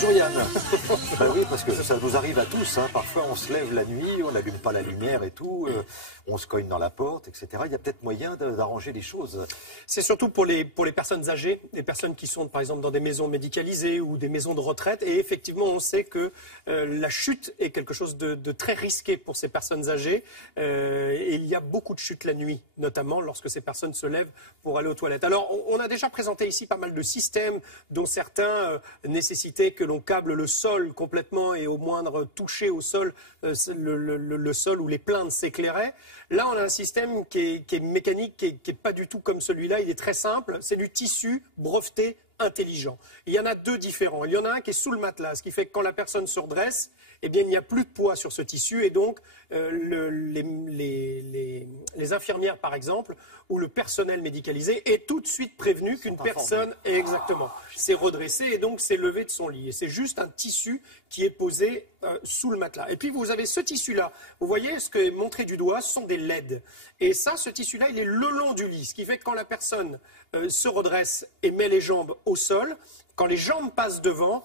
Bonjour Yann. Ben oui, parce que ça nous arrive à tous. Hein. Parfois, on se lève la nuit, on n'allume pas la lumière et tout, on se cogne dans la porte, etc. Il y a peut-être moyen d'arranger les choses. C'est surtout pour les personnes âgées, des personnes qui sont par exemple dans des maisons médicalisées ou des maisons de retraite. Et effectivement, on sait que la chute est quelque chose de très risqué pour ces personnes âgées. Et il y a beaucoup de chutes la nuit, notamment lorsque ces personnes se lèvent pour aller aux toilettes. Alors, on a déjà présenté ici pas mal de systèmes, dont certains nécessitaient que l'on câble le sol complètement et au moindre toucher au sol, le sol ou les plaintes s'éclairaient. Là, on a un système qui est mécanique, qui est pas du tout comme celui-là. Il est très simple. C'est du tissu breveté intelligent. Il y en a deux différents. Il y en a un qui est sous le matelas, ce qui fait que quand la personne se redresse, eh bien, il n'y a plus de poids sur ce tissu et donc les infirmières, par exemple, ou le personnel médicalisé est tout de suite prévenu qu'une personne exactement s'est redressée et donc s'est levée de son lit. Et c'est juste un tissu qui est posé sous le matelas. Et puis vous avez ce tissu-là. Vous voyez ce que est montré du doigt, ce sont des LED. Et ça, ce tissu-là, il est le long du lit, ce qui fait que quand la personne se redresse et met les jambes au sol, quand les jambes passent devant,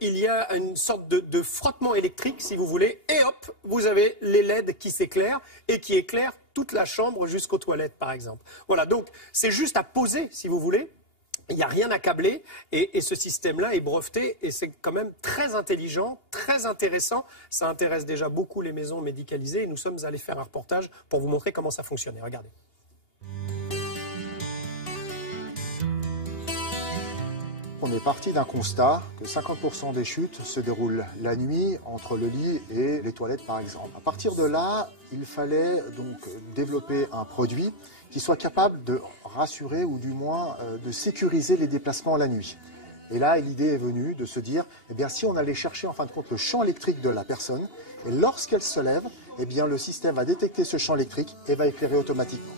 il y a une sorte de frottement électrique, si vous voulez, et hop, vous avez les LED qui s'éclairent et qui éclairent toute la chambre jusqu'aux toilettes, par exemple. Voilà, donc c'est juste à poser, si vous voulez. Il n'y a rien à câbler et ce système-là est breveté et c'est quand même très intelligent, très intéressant. Ça intéresse déjà beaucoup les maisons médicalisées et nous sommes allés faire un reportage pour vous montrer comment ça fonctionnait. Regardez. On est parti d'un constat que 50% des chutes se déroulent la nuit entre le lit et les toilettes par exemple. À partir de là, il fallait donc développer un produit qui soit capable de rassurer ou du moins de sécuriser les déplacements la nuit. Et là, l'idée est venue de se dire, eh bien, si on allait chercher en fin de compte le champ électrique de la personne, et lorsqu'elle se lève, eh bien, le système va détecter ce champ électrique et va éclairer automatiquement.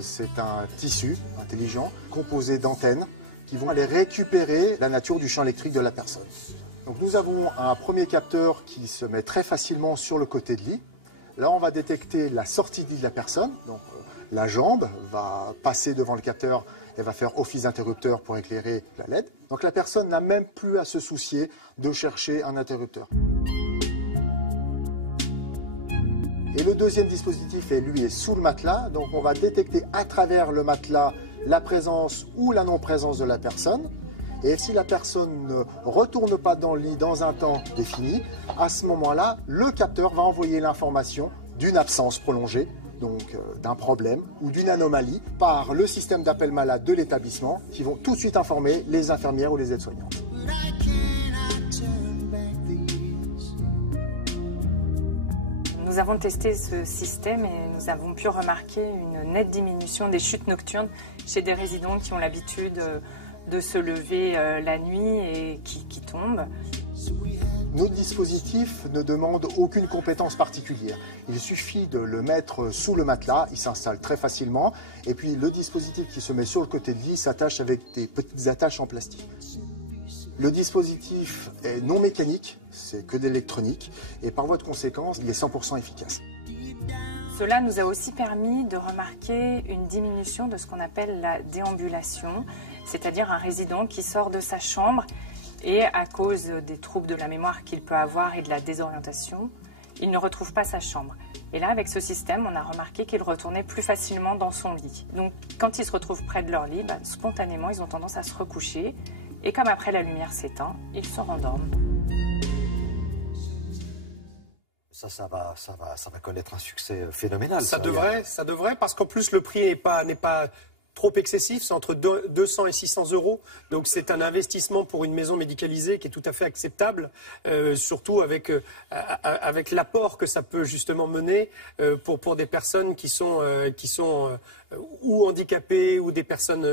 C'est un tissu intelligent composé d'antennes qui vont aller récupérer la nature du champ électrique de la personne. Donc nous avons un premier capteur qui se met très facilement sur le côté de lit. Là, on va détecter la sortie de lit de la personne. Donc la jambe va passer devant le capteur et va faire office d'interrupteur pour éclairer la LED. Donc la personne n'a même plus à se soucier de chercher un interrupteur. Et le deuxième dispositif, lui, est sous le matelas. Donc on va détecter à travers le matelas la présence ou la non-présence de la personne. Et si la personne ne retourne pas dans le lit dans un temps défini, à ce moment-là, le capteur va envoyer l'information d'une absence prolongée, donc d'un problème ou d'une anomalie, par le système d'appel malade de l'établissement qui vont tout de suite informer les infirmières ou les aides-soignantes. Nous avons testé ce système et nous avons pu remarquer une nette diminution des chutes nocturnes chez des résidents qui ont l'habitude de se lever la nuit et qui tombent. Notre dispositif ne demande aucune compétence particulière. Il suffit de le mettre sous le matelas, il s'installe très facilement. Et puis le dispositif qui se met sur le côté de lit s'attache avec des petites attaches en plastique. Le dispositif est non mécanique, c'est que d'électronique, et par voie de conséquence, il est 100% efficace. Cela nous a aussi permis de remarquer une diminution de ce qu'on appelle la déambulation, c'est-à-dire un résident qui sort de sa chambre et à cause des troubles de la mémoire qu'il peut avoir et de la désorientation, il ne retrouve pas sa chambre. Et là, avec ce système, on a remarqué qu'il retournait plus facilement dans son lit. Donc, quand ils se retrouvent près de leur lit, spontanément, ils ont tendance à se recoucher. Et comme après la lumière s'éteint, ils se rendorment. Ça va connaître un succès phénoménal. Ça devrait, parce qu'en plus le prix n'est pas trop excessif, c'est entre 200 et 600 euros. Donc c'est un investissement pour une maison médicalisée qui est tout à fait acceptable, surtout avec l'apport que ça peut justement mener pour des personnes qui sont ou handicapées ou des personnes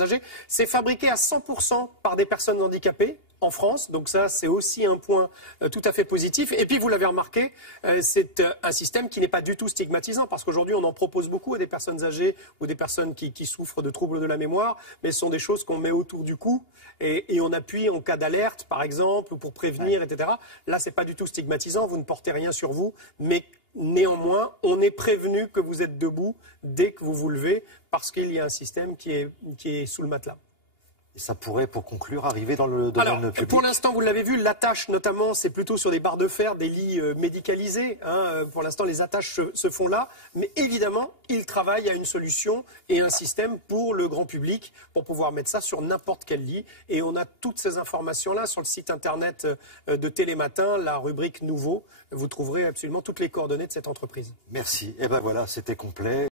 âgées. C'est fabriqué à 100% par des personnes handicapées en France, donc ça c'est aussi un point tout à fait positif. Et puis vous l'avez remarqué, c'est un système qui n'est pas du tout stigmatisant, parce qu'aujourd'hui on en propose beaucoup à des personnes âgées ou des personnes qui souffrent de troubles de la mémoire, mais ce sont des choses qu'on met autour du cou et on appuie en cas d'alerte par exemple, ou pour prévenir, etc. Là c'est pas du tout stigmatisant, vous ne portez rien sur vous, mais néanmoins on est prévenu que vous êtes debout dès que vous vous levez, parce qu'il y a un système qui est sous le matelas. Et ça pourrait, pour conclure, arriver dans le domaine public. Pour l'instant, vous l'avez vu, l'attache notamment, c'est plutôt sur des barres de fer, des lits médicalisés. Pour l'instant, les attaches se font là. Mais évidemment, ils travaillent à une solution et un système pour le grand public, pour pouvoir mettre ça sur n'importe quel lit. Et on a toutes ces informations-là sur le site internet de Télématin, la rubrique Nouveau. Vous trouverez absolument toutes les coordonnées de cette entreprise. Merci. Et ben voilà, c'était complet.